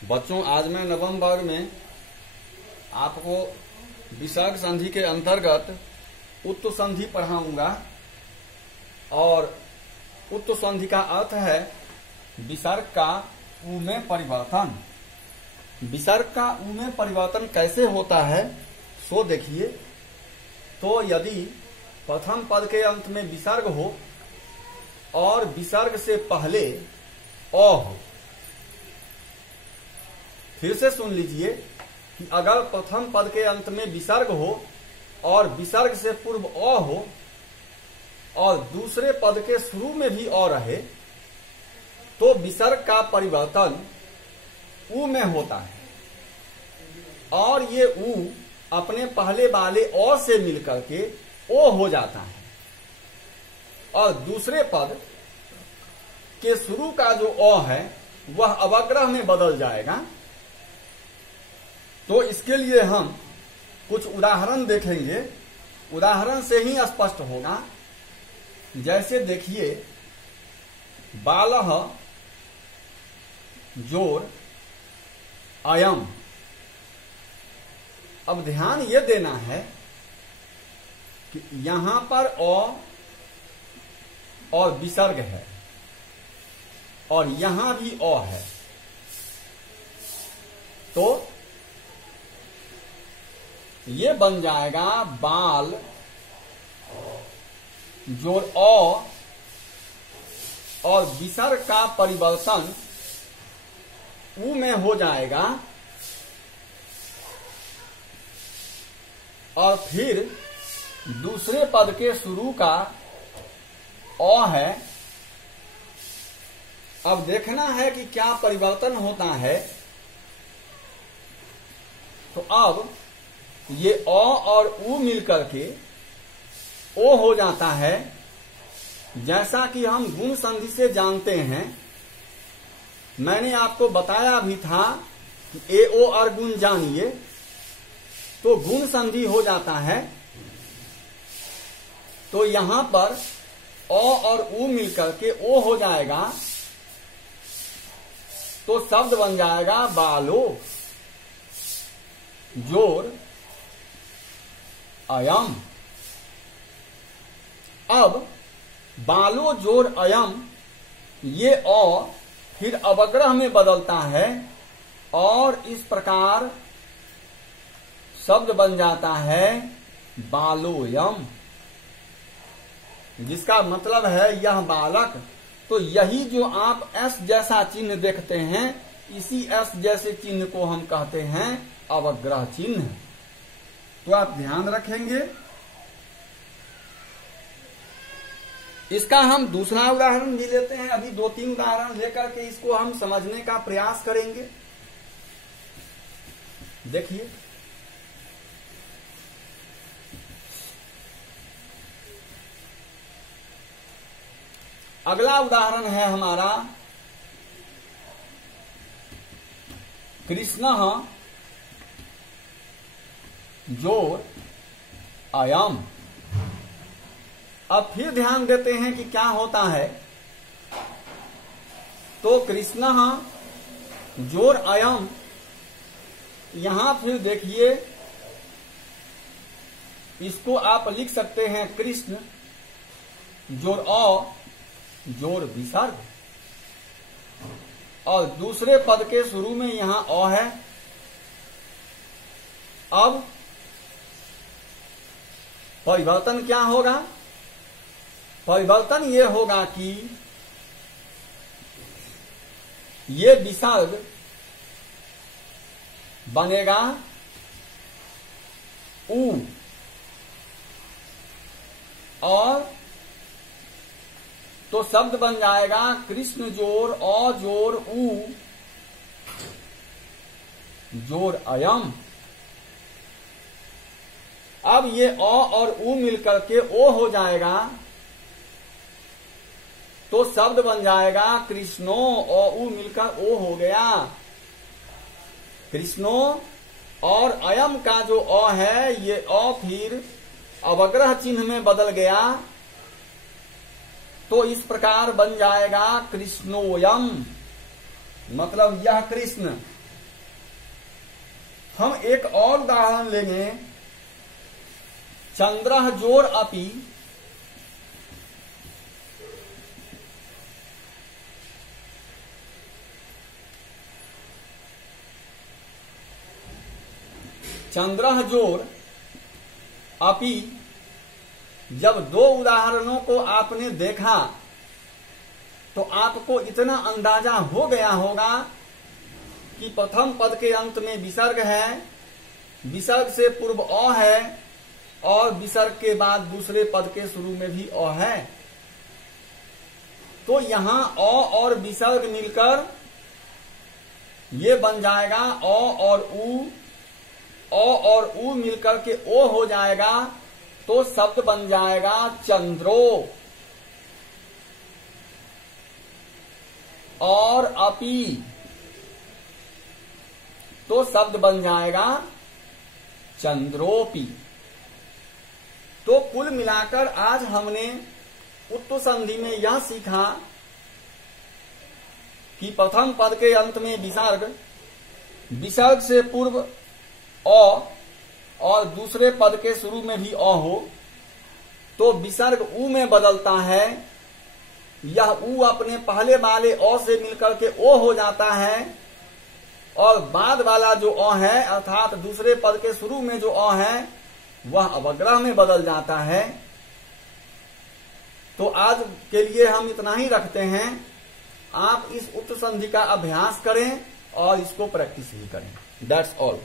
बच्चों, आज मैं नवम वर्ग में आपको विसर्ग संधि के अंतर्गत उत्त संधि पढ़ाऊंगा। और उत्त संधि का अर्थ है विसर्ग का उ में परिवर्तन। विसर्ग का उ में परिवर्तन कैसे होता है सो देखिए। तो यदि प्रथम पद के अंत में विसर्ग हो और विसर्ग से पहले अ हो, फिर से सुन लीजिए कि अगर प्रथम पद के अंत में विसर्ग हो और विसर्ग से पूर्व अ हो और दूसरे पद के शुरू में भी अ रहे तो विसर्ग का परिवर्तन उ में होता है और ये उ अपने पहले वाले अ से मिलकर के ओ हो जाता है और दूसरे पद के शुरू का जो अ है वह अवग्रह में बदल जाएगा। तो इसके लिए हम कुछ उदाहरण देखेंगे, उदाहरण से ही स्पष्ट होगा। जैसे देखिए, बालह जोर अयम। अब ध्यान ये देना है कि यहां पर अ और विसर्ग है और यहां भी अ है, तो ये बन जाएगा बाल जोड़ अ और विसर्ग का परिवर्तन उ में हो जाएगा और फिर दूसरे पद के शुरू का अ है। अब देखना है कि क्या परिवर्तन होता है। तो अब ये अ और उ मिलकर के ओ हो जाता है। जैसा कि हम गुण संधि से जानते हैं, मैंने आपको बताया भी था कि ए ओ और गुण जानिए, तो गुण संधि हो जाता है। तो यहां पर अ और उ मिलकर के ओ हो जाएगा, तो शब्द बन जाएगा बालो जोर अयम। अब बालो जोर अयम, ये अ फिर अवग्रह में बदलता है और इस प्रकार शब्द बन जाता है बालोयम, जिसका मतलब है यह बालक। तो यही जो आप एस जैसा चिन्ह देखते हैं, इसी एस जैसे चिन्ह को हम कहते हैं अवग्रह चिन्ह। तो आप ध्यान रखेंगे। इसका हम दूसरा उदाहरण भी लेते हैं। अभी 2-3 उदाहरण लेकर के इसको हम समझने का प्रयास करेंगे। देखिए, अगला उदाहरण है हमारा कृष्ण जोर अयम। अब फिर ध्यान देते हैं कि क्या होता है। तो कृष्ण जोर अयम, यहां फिर देखिए, इसको आप लिख सकते हैं कृष्ण जोर अ जोर विसर्ग और दूसरे पद के शुरू में यहां अ है। अब परिवर्तन क्या होगा? परिवर्तन ये होगा कि ये विसर्ग बनेगा उ और तो शब्द बन जाएगा कृष्ण जोर अ जोर उ जोर अयम। अब ये अ और उ मिलकर के ओ हो जाएगा, तो शब्द बन जाएगा कृष्णो, अ उ मिलकर ओ हो गया कृष्णो। और अयम का जो अ है, ये अ फिर अवग्रह चिन्ह में बदल गया, तो इस प्रकार बन जाएगा कृष्णोयम। मतलब यह कृष्ण हम एक और उदाहरण लेंगे। चंद्रः जोर अपि चंद्रः जोर अपि। जब दो उदाहरणों को आपने देखा तो आपको इतना अंदाजा हो गया होगा कि प्रथम पद के अंत में विसर्ग है, विसर्ग से पूर्व अ है और विसर्ग के बाद दूसरे पद के शुरू में भी अ है। तो यहां अ और विसर्ग मिलकर ये बन जाएगा अ और उ, अ और उ मिलकर के ओ हो जाएगा, तो शब्द बन जाएगा चंद्रो। और अपि, तो शब्द बन जाएगा चंद्रोपि। तो कुल मिलाकर आज हमने उत्तु संधि में यह सीखा कि प्रथम पद के अंत में विसर्ग, विसर्ग से पूर्व अ और दूसरे पद के शुरू में भी अ हो तो विसर्ग उ में बदलता है। यह उ अपने पहले वाले अ से मिलकर के ओ हो जाता है और बाद वाला जो अ है अर्थात दूसरे पद के शुरू में जो अ है वह अवग्रह में बदल जाता है। तो आज के लिए हम इतना ही रखते हैं। आप इस उत्तु संधि का अभ्यास करें और इसको प्रैक्टिस भी करें। That's all.